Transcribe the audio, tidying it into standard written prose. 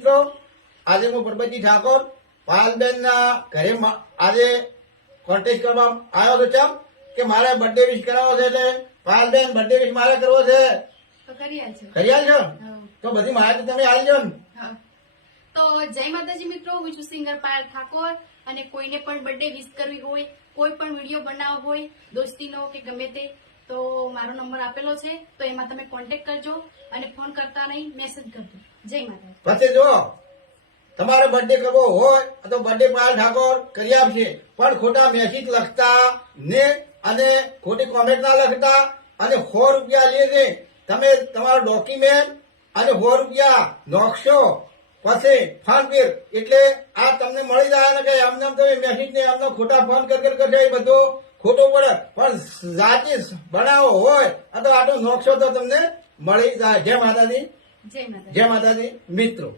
મિત્રો આજે હું પરબતજી ઠાકોર પાયલબેન ના ઘરે આજે કોન્ટેક્ટ કરવા આવ્યો તો ચમ કે મારે બર્થડે વિશ કરાવવો છે એટલે પાયલબેન બર્થડે વિશ મારે કરવો છે તો કરી આલજો. કરી આલજો હા. તો બધી માહિતી તમે આલજો ને. હા. તો જય માતાજી મિત્રો, હું છું સિંગર પાયલ ઠાકોર અને કોઈને પણ બર્થડે વિશ કરવી હોય, કોઈ પણ વિડીયો બનાવવો હોય દોસ્તીનો કે ગમે તે, તો મારો નંબર આપેલો છે, તો એમાં તમે કોન્ટેક્ટ કરજો અને ફોન કરતા નહીં, મેસેજ કરજો. જય માતાજી. પછી જો તમારે બર્થડે કરવો હોય તો બર્થડે પાયલ ઠાકોર કરી આપશે, પણ ખોટા મેસેજ લખતા ને અને ખોટી કોમેન્ટ ના લખતા અને 100 રૂપિયા લે છે. તમે તમારો ડોક્યુમેન્ટ અને 100 રૂપિયા નોખશો પછી ફોન પે એટલે આ તમને મળી જાય ને કે આમને આમ તમે મેસેજ ને આમને ખોટા ફોન કરશે એ બધું ખોટું પડે, પણ જાતે બનાવો હોય તો આટલું નોખશો તો તમને મળી જાય. જય માતાજી, જય માતાજી. જય માતાજી મિત્રો.